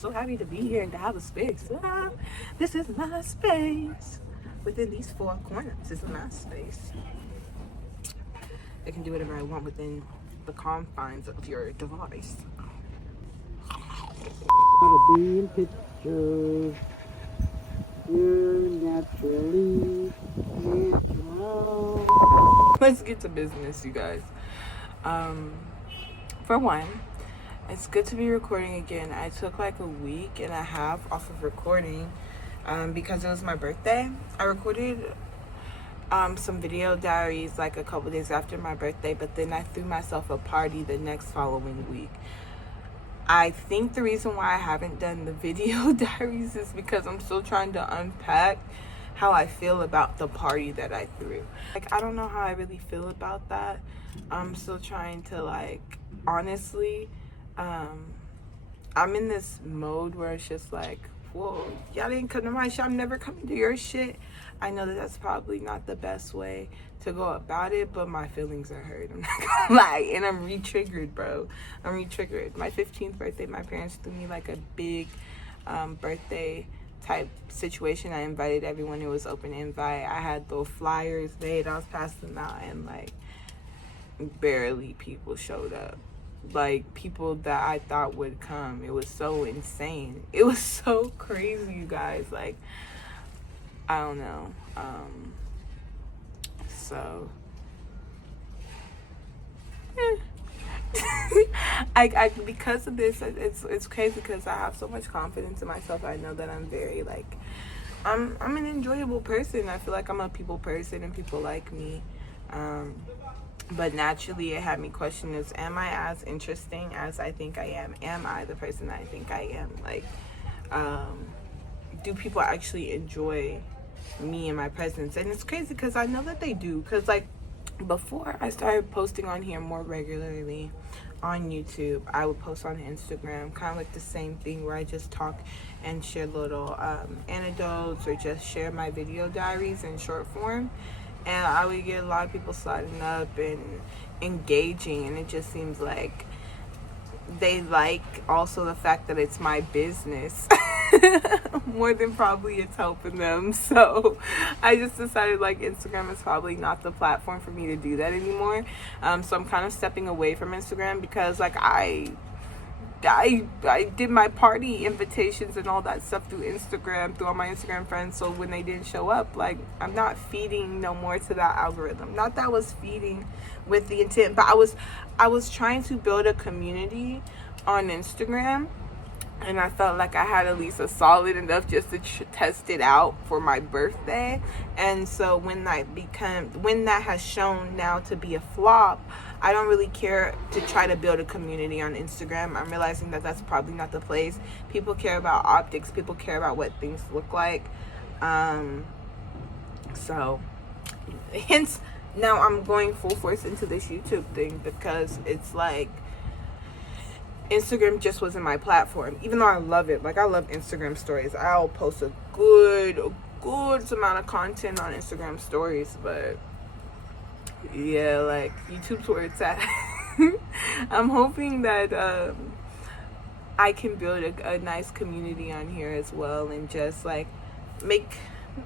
So happy to be here and to have a space. This is my space. Within these four corners, this is my space. I can do whatever I want within the confines of your device. To be in pictures. You're naturally natural. Let's get to business, you guys. For one, it's good to be recording again. I took like a week and a half off of recording because it was my birthday. I recorded some video diaries like a couple days after my birthday, but then I threw myself a party the next following week. I think the reason why I haven't done the video diaries is because I'm still trying to unpack how I feel about the party that I threw. Like, I don't know how I really feel about that. I'm still trying to, like, honestly, I'm in this mode where it's just like, whoa, y'all didn't come to my shit, I'm never coming to your shit. I know that that's probably not the best way to go about it, but my feelings are hurt. I'm not gonna lie, and I'm re-triggered, bro. I'm re-triggered. My 15th birthday, my parents threw me like a big birthday type situation. I invited everyone. It was open invite. I had the flyers made. I was passing them out, and like barely people showed up. Like people that I thought would come. It was so insane. It was so crazy, you guys. Like, I don't know. So I because of this, it's crazy because I have so much confidence in myself. I know that I'm very like I'm an enjoyable person. I feel like I'm a people person and people like me. But naturally it had me question this, am I as interesting as I think I am? Am I the person that I think I am? Like, do people actually enjoy me and my presence? And it's crazy because I know that they do, because like before I started posting on here more regularly on YouTube, I would post on Instagram, kind of like the same thing where I just talk and share little anecdotes or just share my video diaries in short form. And I would get a lot of people sliding up and engaging, and it just seems like they like also the fact that it's my business more than probably it's helping them. So I just decided like Instagram is probably not the platform for me to do that anymore. So I'm kind of stepping away from Instagram because like I did my party invitations and all that stuff through Instagram, through all my Instagram friends. So when they didn't show up, like, I'm not feeding no more to that algorithm. Not that I was feeding with the intent, but I was trying to build a community on Instagram, and I felt like I had at least a solid enough just to test it out for my birthday. And so when that has shown now to be a flop, I don't really care to try to build a community on Instagram. I'm realizing that that's probably not the place. People care about optics. People care about what things look like. So hence now I'm going full force into this YouTube thing because it's like Instagram just wasn't my platform, even though I love it. Like, I love Instagram stories. I'll post a good amount of content on Instagram stories, but yeah, like, YouTube's where it's at. I'm hoping that I can build a nice community on here as well, and just like make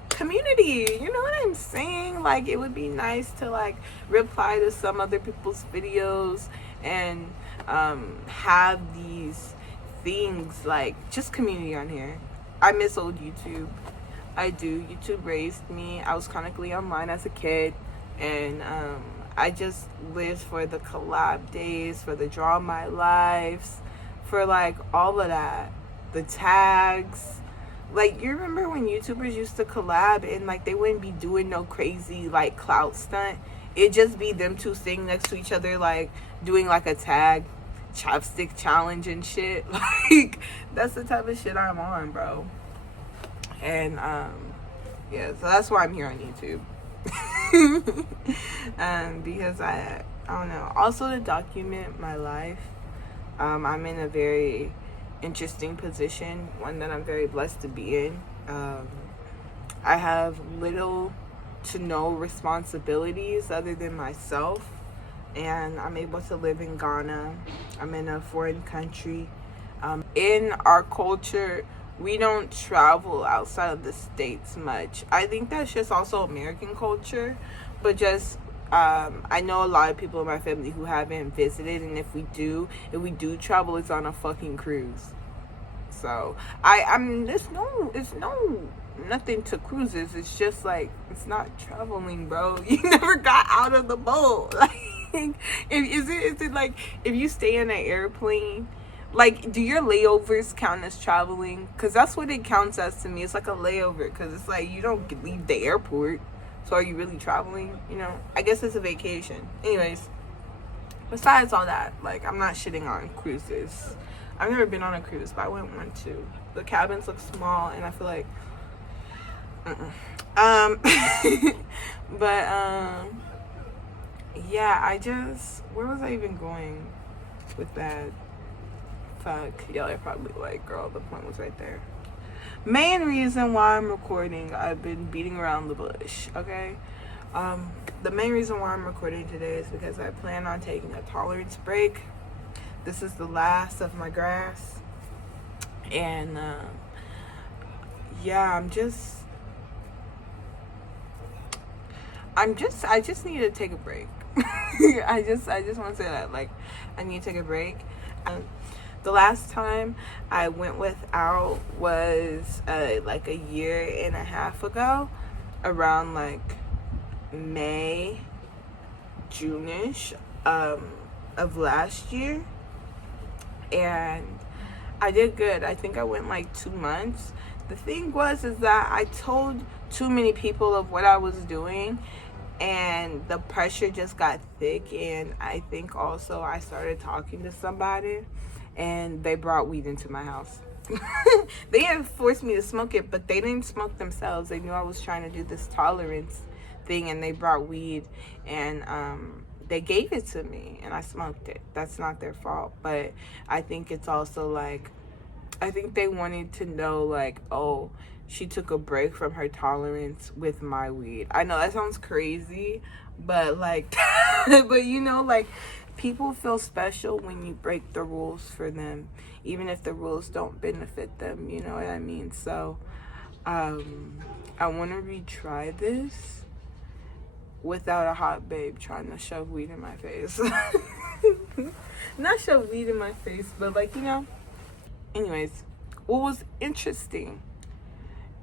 community, you know what I'm saying? Like, it would be nice to like reply to some other people's videos and have these things, like just community on here. I miss old YouTube. I do. YouTube raised me. I was chronically online as a kid, and I just lived for the collab days, for the draw my lives, for like all of that, the tags. Like, you remember when YouTubers used to collab and like they wouldn't be doing no crazy like clout stunt? It'd just be them two sitting next to each other, like doing like a tag chopstick challenge and shit. Like, that's the type of shit I'm on, bro. And yeah, so that's why I'm here on YouTube. Because I don't know, also to document my life. I'm in a very interesting position, one that I'm very blessed to be in. I have little to no responsibilities other than myself, and I'm able to live in Ghana. I'm in a foreign country. In our culture, we don't travel outside of the States much. I think that's just also American culture, but just I know a lot of people in my family who haven't visited, and if we do travel, it's on a fucking cruise. So I'm it's nothing to cruises. It's just like, it's not traveling, bro. You never got out of the boat. Like, is it like, if you stay in an airplane, like, do your layovers count as traveling? Because that's what it counts as to me. It's like a layover, because it's like, you don't leave the airport. So are you really traveling? You know, I guess it's a vacation. Anyways, besides all that, like, I'm not shitting on cruises. I've never been on a cruise, but I went one too. The cabins look small, and I feel like, but yeah, where was I even going with that? Fuck, y'all are probably like, girl, the point was right there. Main reason why I'm recording, I've been beating around the bush, okay? The main reason why I'm recording today is because I plan on taking a tolerance break. This is the last of my grass. And, yeah, I just need to take a break. I just want to say that, like, I need to take a break. The last time I went without was like a year and a half ago, around like May, June-ish of last year, and I did good. I think I went like 2 months. The thing is that I told too many people of what I was doing, and the pressure just got thick. And I think also I started talking to somebody, and they brought weed into my house. They didn't force me to smoke it, but they didn't smoke themselves. They knew I was trying to do this tolerance thing, and they brought weed, and they gave it to me, and I smoked it. That's not their fault, but I think it's also like, I think they wanted to know, like, oh, she took a break from her tolerance with my weed. I know that sounds crazy, but like, but you know, like, people feel special when you break the rules for them, even if the rules don't benefit them, you know what I mean? So I want to retry this without a hot babe trying to shove weed in my face. Not shove weed in my face, but like, you know. Anyways, what was interesting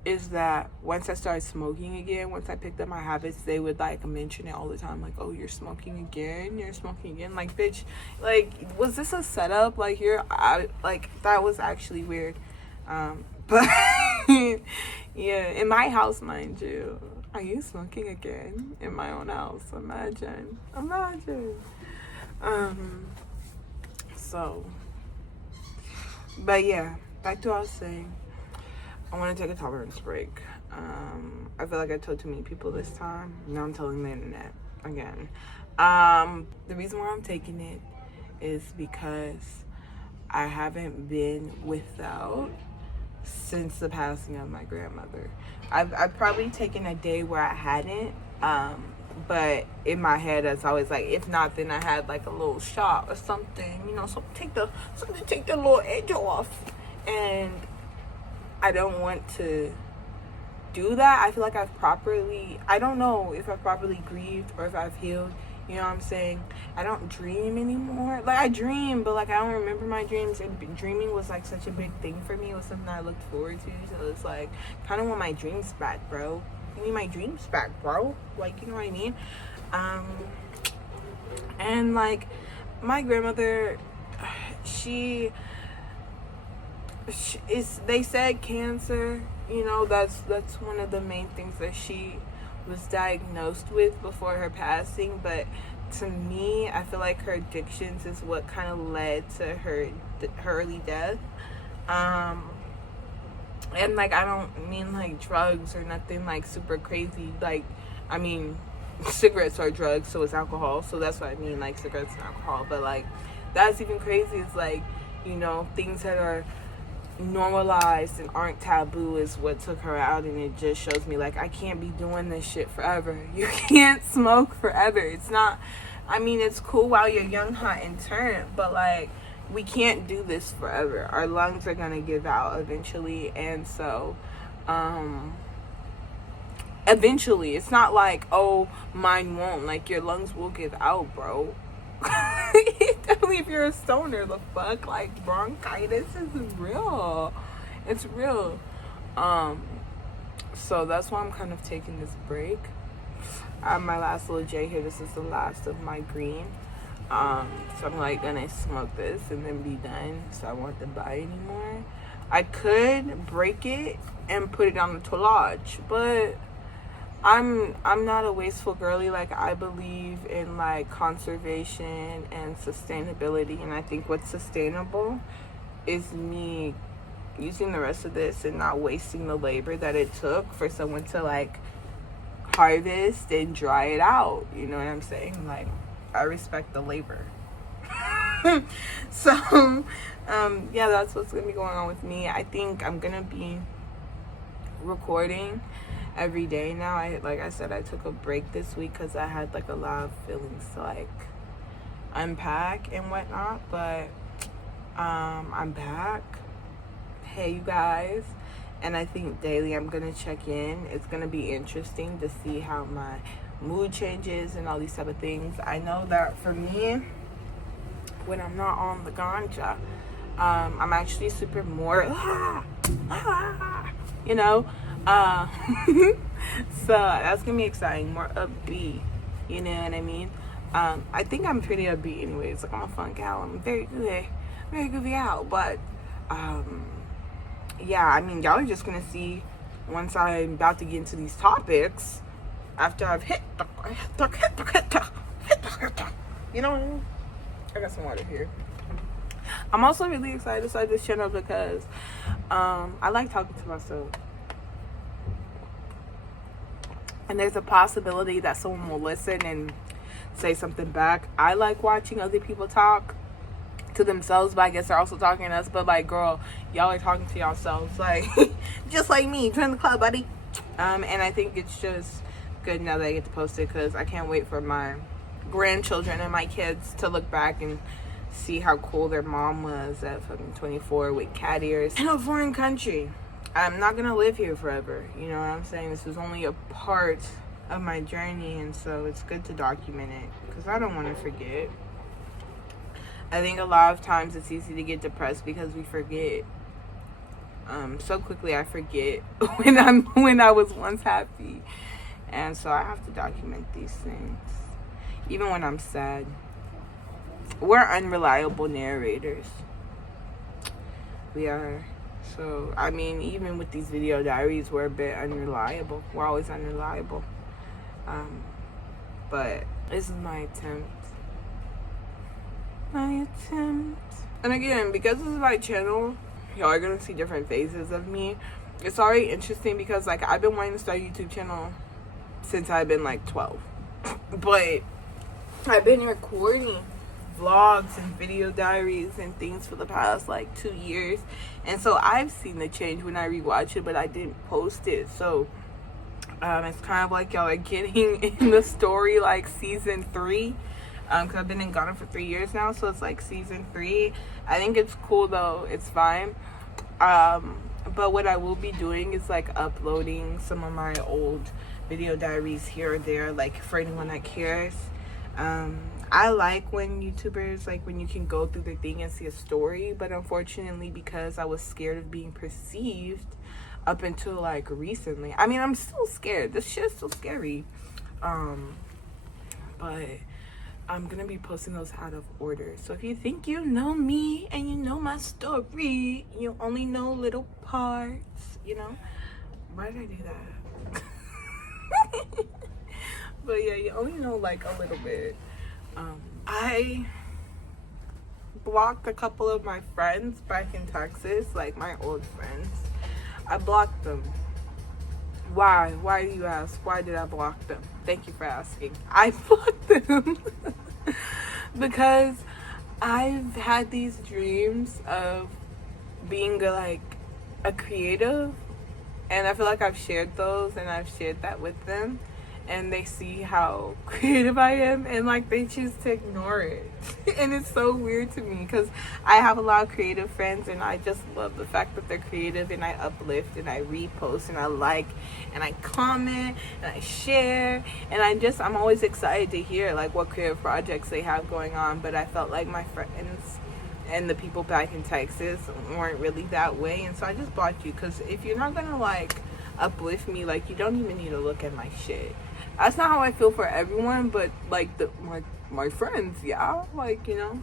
is that once I started smoking again, once I picked up my habits, they would like mention it all the time, like, oh, you're smoking again, like, bitch, like, was this a setup? Like, like, that was actually weird. But yeah, in my house, mind you. Are you smoking again in my own house? Imagine. So, but yeah, back to what I was saying. I want to take a tolerance break. I feel like I told too many people this time. Now I'm telling the internet again. The reason why I'm taking it is because I haven't been without since the passing of my grandmother. I've probably taken a day where I hadn't, but in my head it's always like, if not, then I had like a little shot or something, you know, something to take the little edge off. And I don't want to do that. I feel like I don't know if I've properly grieved or if I've healed. You know what I'm saying? I don't dream anymore. Like, I dream, but like, I don't remember my dreams. And dreaming was like such a big thing for me. It was something I looked forward to. So it's like, kind of want my dreams back, bro. I need my dreams back, bro. Like, you know what I mean? And like, my grandmother, they said cancer, you know, that's one of the main things that she was diagnosed with before her passing. But to me, I feel like her addictions is what kind of led to her early death. And like, I don't mean like drugs or nothing like super crazy. Like, I mean, cigarettes are drugs, so it's alcohol, so that's what I mean, like cigarettes and alcohol. But like, that's even crazy. It's like, you know, things that are normalized and aren't taboo is what took her out. And it just shows me, like, I can't be doing this shit forever. You can't smoke forever. It's not, I mean, it's cool while you're young, hot, and turnt, but like, we can't do this forever. Our lungs are gonna give out eventually, and so eventually, it's not like, oh, mine won't. Like, your lungs will give out, bro. Definitely if you're a stoner, the fuck, like, bronchitis is real. It's real. So that's why I'm kind of taking this break. I have my last little J here. This is the last of my green. So I'm like gonna smoke this and then be done, so I won't have to buy anymore. I could break it and put it on the toilage, but I'm not a wasteful girly. Like, I believe in like conservation and sustainability, and I think what's sustainable is me using the rest of this and not wasting the labor that it took for someone to like harvest and dry it out. You know what I'm saying? Like, I respect the labor. So yeah, that's what's gonna be going on with me. I think I'm gonna be recording every day now. Like I said, I took a break this week because I had like a lot of feelings to like unpack and whatnot, but I'm back. Hey, you guys. And I think daily I'm gonna check in. It's gonna be interesting to see how my mood changes and all these type of things. I know that for me, when I'm not on the ganja, I'm actually super more you know, so that's gonna be exciting, more upbeat, you know what I mean? I think I'm pretty upbeat anyways. Like, I'm a fun gal. I'm very good gal, but yeah, I mean, y'all are just gonna see once I'm about to get into these topics after I've hit the you know what I mean? I got some water here. I'm also really excited to start this channel because I like talking to myself, and there's a possibility that someone will listen and say something back. I like watching other people talk to themselves, but I guess they're also talking to us. But like, girl, y'all are talking to yourselves, like just like me. Join the club, buddy. And I think it's just good now that I get to post it, because I can't wait for my grandchildren and my kids to look back and see how cool their mom was at fucking 24 with cat ears in a foreign country. I'm not gonna live here forever, you know what I'm saying? This was only a part of my journey, and so it's good to document it because I don't want to forget. I think a lot of times it's easy to get depressed because we forget so quickly. I forget when I was once happy, and so I have to document these things even when I'm sad. We're unreliable narrators. We are. So I mean, even with these video diaries, we're a bit unreliable. We're always unreliable. But this is my attempt. And again, because this is my channel, y'all are gonna see different phases of me. It's already interesting because like I've been wanting to start a YouTube channel since I've been like 12, but I've been recording vlogs and video diaries and things for the past like 2 years, and so I've seen the change when I rewatch it, but I didn't post it. So it's kind of like y'all are getting in the story like season 3, because I've been in Ghana for 3 years now, so it's like season 3. I think it's cool though, it's fine. But what I will be doing is like uploading some of my old video diaries here or there, like for anyone that cares. I like when YouTubers, like when you can go through their thing and see a story, but unfortunately, because I was scared of being perceived up until like recently, I mean, I'm still scared. This shit's still scary. But I'm gonna be posting those out of order. So if you think you know me and you know my story, you only know little parts, you know? Why did I do that? But yeah, you only know like a little bit. I blocked a couple of my friends back in Texas, like my old friends. I blocked them. Why? Why do you ask? Why did I block them? Thank you for asking. I blocked them because I've had these dreams of being a creative, and I feel like I've shared those and I've shared that with them, and they see how creative I am, and like they choose to ignore it. And it's so weird to me because I have a lot of creative friends, and I just love the fact that they're creative, and I uplift and I repost and I like and I comment and I share, and I'm always excited to hear like what creative projects they have going on. But I felt like my friends and the people back in Texas weren't really that way, and so I just bought you because if you're not gonna like uplift me, like you don't even need to look at my shit. That's not how I feel for everyone, but like my friends, yeah, like, you know.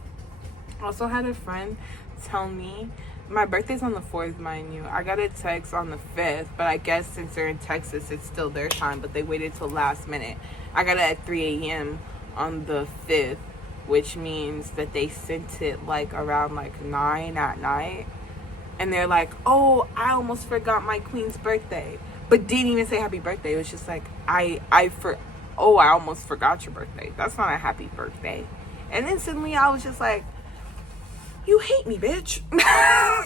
I also had a friend tell me, my birthday's on the 4th, mind you. I got a text on the 5th, but I guess since they're in Texas, it's still their time, but they waited till last minute. I got it at 3 a.m. on the 5th, which means that they sent it like around like 9 at night. And they're like, oh, I almost forgot my queen's birthday. But didn't even say happy birthday. It was just like, I almost forgot your birthday. That's not a happy birthday. And instantly I was just like, you hate me, bitch.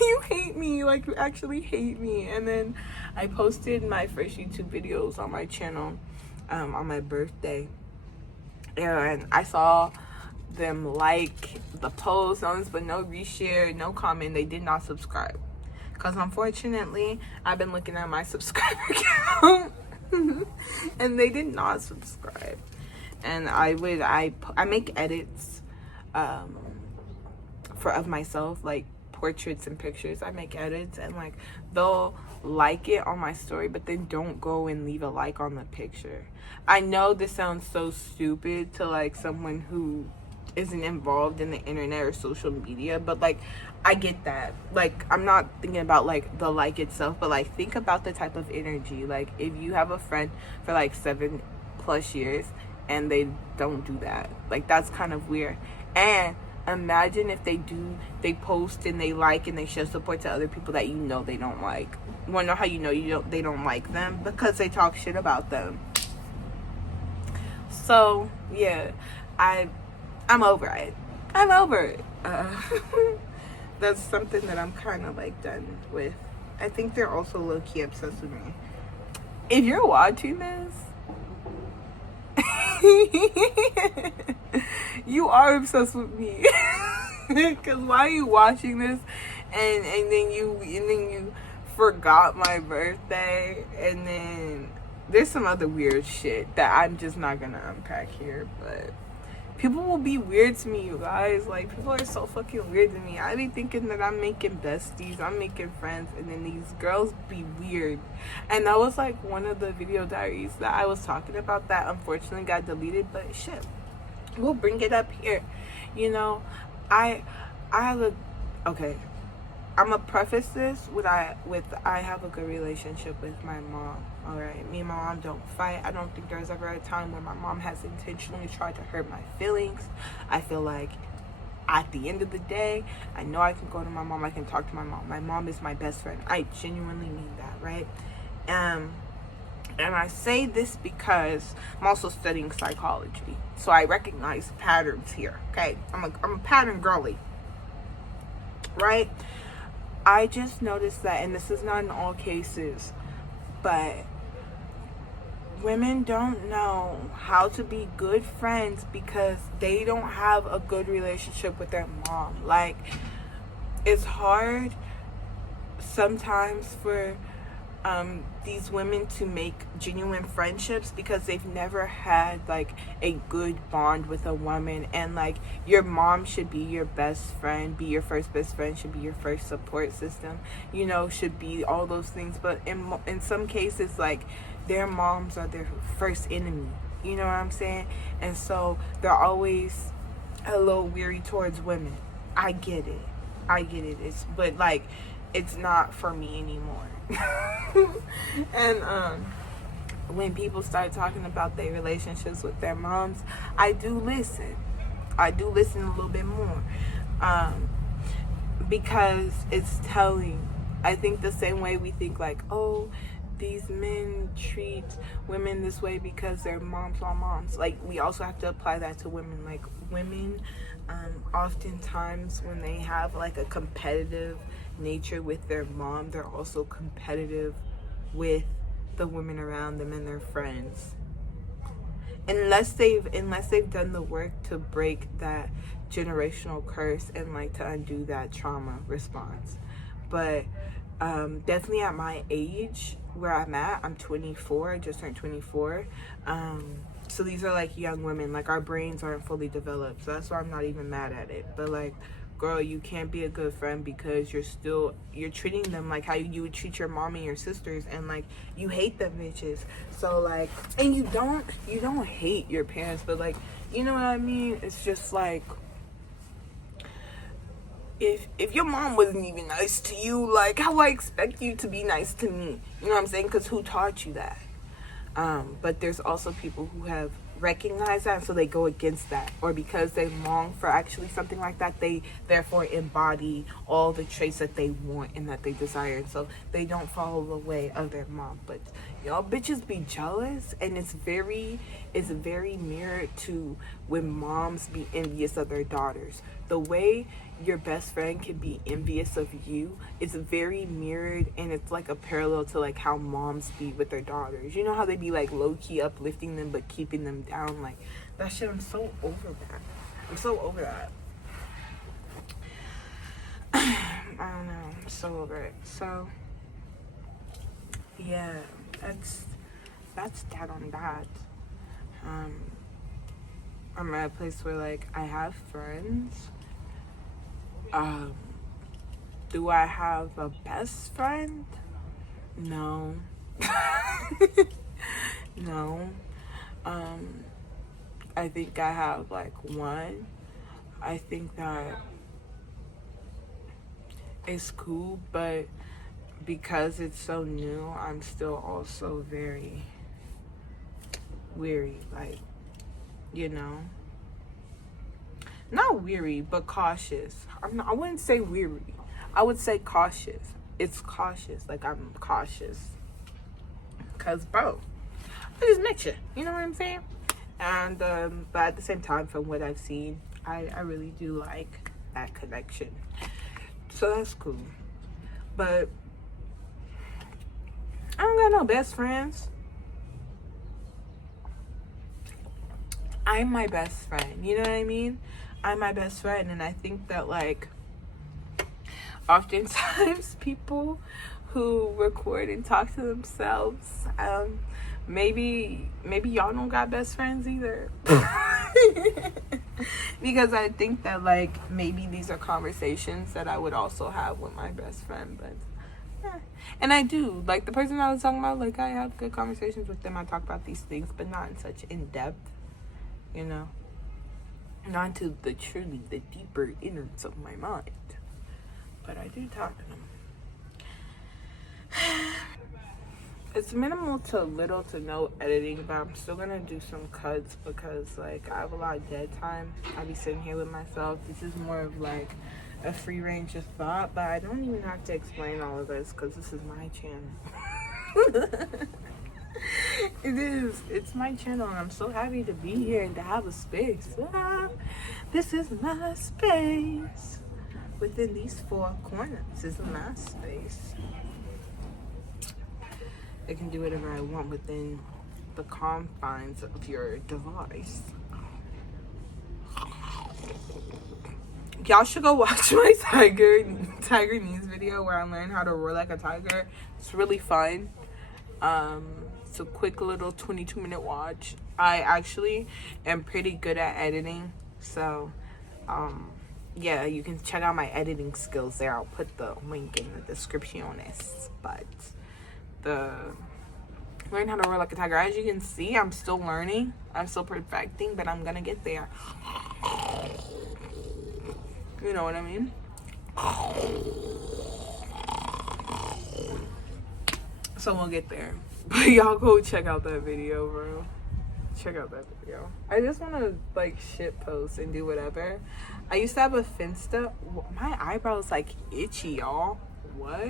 You hate me. Like, you actually hate me. And then I posted my first YouTube videos on my channel on my birthday. And I saw them like the post, but no reshare, no comment. They did not subscribe. Because unfortunately, I've been looking at my subscriber count and they did not subscribe. And I make edits of myself, like portraits and pictures. I make edits, and like they'll like it on my story, but then don't go and leave a like on the picture. I know this sounds so stupid to like someone who isn't involved in the internet or social media, but like I get that. Like, I'm not thinking about like the like itself, but like think about the type of energy. Like, if you have a friend for like 7+ years and they don't do that, like that's kind of weird. And imagine if they post and they like and they show support to other people that you know they don't like. You wanna know how you know they don't like them? Because they talk shit about them. So yeah, I'm over it. I'm over it. That's something that I'm kind of like done with. I think they're also low-key obsessed with me. If you're watching this, you are obsessed with me. Because why are you watching this and then you forgot my birthday, and then there's some other weird shit that I'm just not gonna unpack here, but people will be weird to me, you guys. Like, people are so fucking weird to me. I be thinking that I'm making besties, I'm making friends, and then these girls be weird. And that was like one of the video diaries that I was talking about that unfortunately got deleted, but shit, we'll bring it up here. You know, I'm gonna preface this with I have a good relationship with my mom. All right, me and my mom don't fight. I don't think there's ever a time where my mom has intentionally tried to hurt my feelings. I feel like at the end of the day, I know I can go to my mom. I can talk to my mom. My mom is my best friend. I genuinely mean that, right? And I say this because I'm also studying psychology, so I recognize patterns here. Okay, I'm a pattern girly, right? I just noticed that, and this is not in all cases, but women don't know how to be good friends because they don't have a good relationship with their mom. Like, it's hard sometimes for these women to make genuine friendships because they've never had like a good bond with a woman. And like, your mom should be your best friend, be your first best friend, should be your first support system, you know, should be all those things. But in some cases, like, their moms are their first enemy, you know what I'm saying? And so they're always a little weary towards women. I get it. But like, it's not for me anymore. And when people start talking about their relationships with their moms, I do listen a little bit more, because it's telling. I think the same way we think like, oh, these men treat women this way because their moms are moms. Like, we also have to apply that to women. Like, women oftentimes when they have like a competitive nature with their mom, they're also competitive with the women around them and their friends. unless they've done the work to break that generational curse and like to undo that trauma response. But definitely at my age where I'm at, I'm 24, just turned 24. So these are like young women, like our brains aren't fully developed, so that's why I'm not even mad at it. But like, girl, you can't be a good friend because you're treating them like how you would treat your mom and your sisters, and like you hate them bitches. So like, and you don't hate your parents, but like, you know what I mean? It's just like, if your mom wasn't even nice to you, like how I expect you to be nice to me? You know what I'm saying? Because who taught you that? But there's also people who have recognized that, so they go against that, or because they long for actually something like that, they therefore embody all the traits that they want and that they desire, and so they don't follow the way of their mom. But y'all bitches be jealous, and it's very mirrored to when moms be envious of their daughters. The way your best friend can be envious of you, it's very mirrored, and it's like a parallel to like how moms be with their daughters. You know how they be like low-key uplifting them but keeping them down? Like that shit, I'm so over that. I'm so over that. I don't know, I'm so over it. So yeah, that's that on that. I'm at a place where like I have friends. Do I have a best friend? No. No. I think I have like one. I think that it's cool, but because it's so new, I'm still also very weary, like, you know, not weary, but cautious. I wouldn't say weary. I would say cautious. It's cautious. Like, I'm cautious. Because, bro, I just met you. You know what I'm saying? And, but at the same time, from what I've seen, I really do like that connection. So that's cool. But I don't got no best friends. I'm my best friend. You know what I mean? I'm my best friend. And I think that, like, oftentimes people who record and talk to themselves, maybe y'all don't got best friends either. Because I think that, like, maybe these are conversations that I would also have with my best friend. But and I do, like, the person I was talking about, like, I have good conversations with them. I talk about these things, but not in such in-depth, you know, not to the deeper innards of my mind. But I do talk to them. It's minimal to little to no editing, but I'm still gonna do some cuts because, like, I have a lot of dead time. I'll be sitting here with myself. This is more of like a free range of thought, but I don't even have to explain all of this because this is my channel. It is. It's my channel, and I'm so happy to be here and to have a space. This is my space. Within these four corners is my space. I can do whatever I want within the confines of your device. Y'all should go watch my tiger knees video where I learned how to roar like a tiger. It's really fun. It's a quick little 22-minute watch. I actually am pretty good at editing, so yeah, you can check out my editing skills there. I'll put the link in the description. But learn how to roar like a tiger. As you can see, I'm still learning. I'm still perfecting, but I'm gonna get there. You know what I mean? So we'll get there. But y'all go check out that video, bro. Check out that video. I just want to, like, shit post and do whatever. I used to have a Finsta. My eyebrows, like, itchy, y'all. What?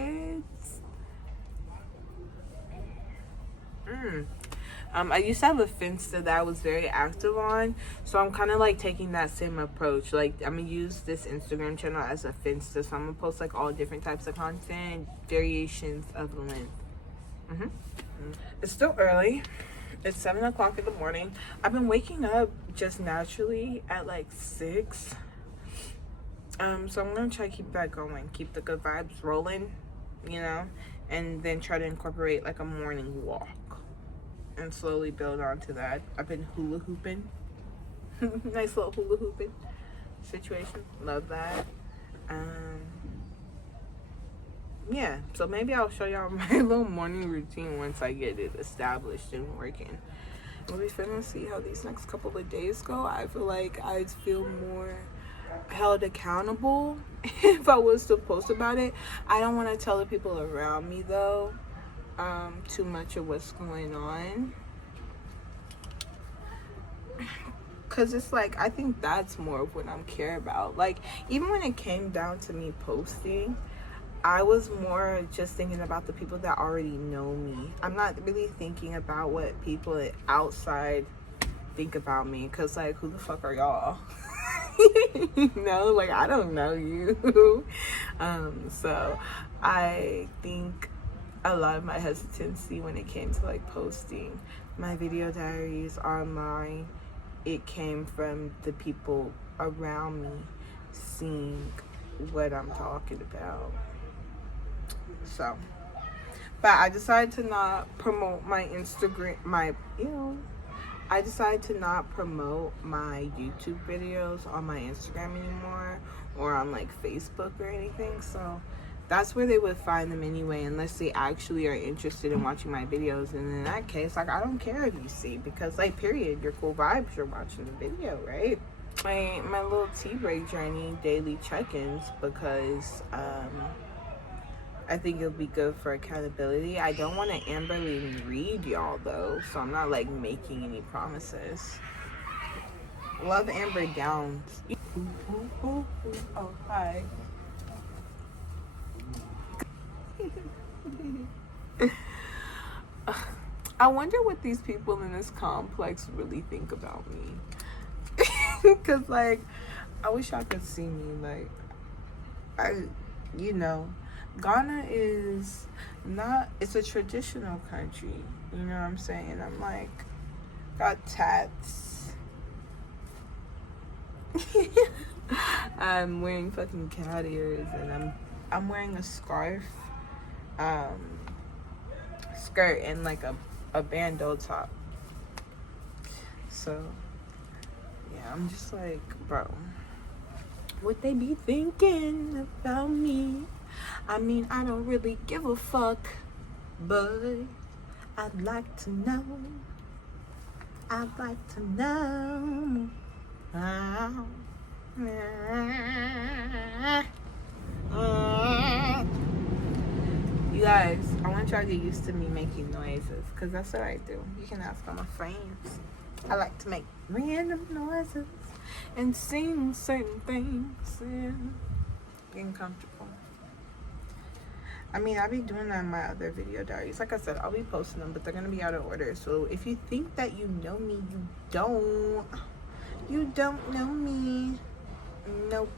I used to have a Finsta that I was very active on, so I'm kind of like taking that same approach. Like, I'm gonna use this Instagram channel as a Finsta, so I'm gonna post like all different types of content, variations of length. It's still early. It's 7 o'clock in the morning. I've been waking up just naturally at like 6. So I'm gonna try to keep that going, keep the good vibes rolling, you know, and then try to incorporate like a morning walk and slowly build onto that. I've been hula hooping. Nice little hula hooping situation. Love that. Yeah, so maybe I'll show y'all my little morning routine once I get it established and working. We'll be finna see how these next couple of days go. I feel like I'd feel more held accountable if I was to post about it. I don't want to tell the people around me though too much of what's going on, because it's like I think that's more of what I'm care about. Like, even when it came down to me posting, I was more just thinking about the people that already know me. I'm not really thinking about what people outside think about me, because like, who the fuck are y'all? You know, like, I don't know you. So I think a lot of my hesitancy when it came to like posting my video diaries online, it came from the people around me seeing what I'm talking about. So, but I decided to not promote my Instagram, I decided to not promote my YouTube videos on my Instagram anymore, or on like Facebook or anything. So that's where they would find them anyway, unless they actually are interested in watching my videos. And in that case, like, I don't care if you see, because like, period, you're cool vibes, you're watching the video, right? My little tea break journey daily check-ins, because I think it'll be good for accountability. I don't want to Amberly read y'all though, so I'm not like making any promises. Love Amber Downs. Oh, hi. I wonder what these people in this complex really think about me. Cause like, I wish I could see me. Like, Ghana is not, it's a traditional country, you know what I'm saying? I'm like, got tats. I'm wearing fucking cat ears, and I'm wearing a scarf, skirt, and like a bandeau top. So yeah, I'm just like, bro, what they be thinking about me? I mean, I don't really give a fuck, but I'd like to know. I'd like to know. You guys, I want y'all to get used to me making noises, because that's what I do. You can ask all my friends. I like to make random noises and sing certain things and getting comfortable. I mean, I'll be doing that in my other video diaries. Like I said, I'll be posting them, but they're going to be out of order. So if you think that you know me, you don't. You don't know me. Nope.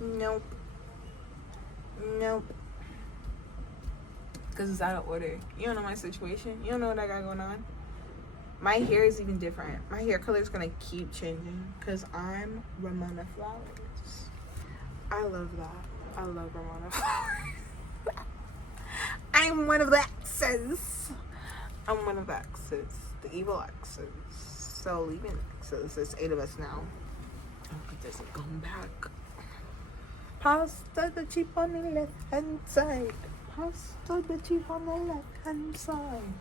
Nope. Nope. Because it's out of order. You don't know my situation. You don't know what I got going on. My hair is even different. My hair color is going to keep changing, because I'm Ramona Flowers. I love that. I love Ramona Flowers. I'm one of the exes. I'm one of the exes. The evil exes. So leaving exes. There's 8 of us now. I hope it doesn't come back. Pasta the cheap on the left hand side. Pasta the cheap on the left hand side.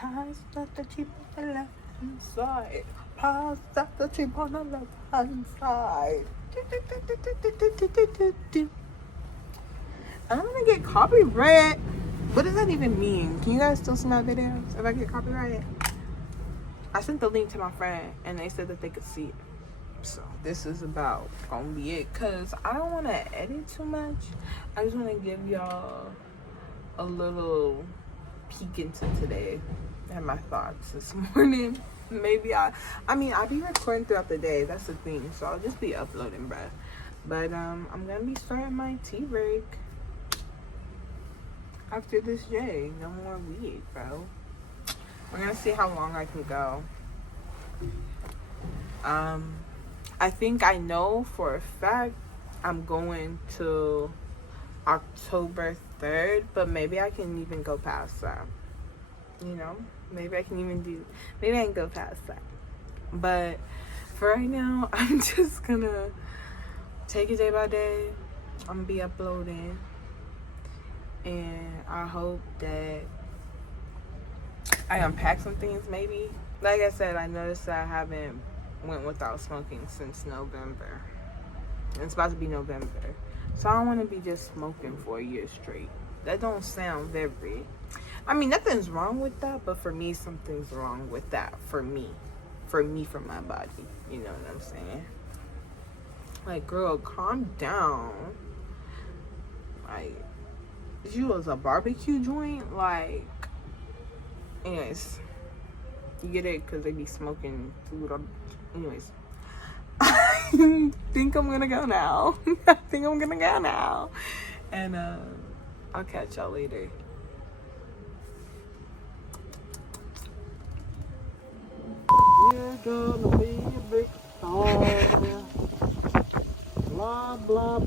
Pasta the cheap on the left hand side. Pasta the cheap on the left hand side. I'm gonna get copyright. What does that even mean? Can you guys still see my videos if I get copyrighted? I sent the link to my friend and they said that they could see it. So this is about gonna be it, because I don't want to edit too much. I just want to give y'all a little peek into today and my thoughts this morning. Maybe I'll be recording throughout the day. That's the thing. So I'll just be uploading, bruh. But I'm gonna be starting my tea break after this J. No more weed, bro. We're gonna see how long I can go. I think I know for a fact I'm going to October 3rd, but maybe I can even go past that. You know, maybe I can go past that. But for right now, I'm just gonna take it day by day. I'm gonna be uploading, and I hope that I unpack some things. Maybe, like I said, I noticed that I haven't went without smoking since November. It's about to be November, so I don't want to be just smoking for a year straight. That don't sound very, I mean, nothing's wrong with that, but for me, something's wrong with that. For me, for my body. You know what I'm saying? Like, girl, calm down. Like, you was a barbecue joint. Like, anyways, you get it because they be smoking food on. Anyways, I think I'm gonna go now. And I'll catch y'all later. You're gonna be a big star. Blah, blah, blah.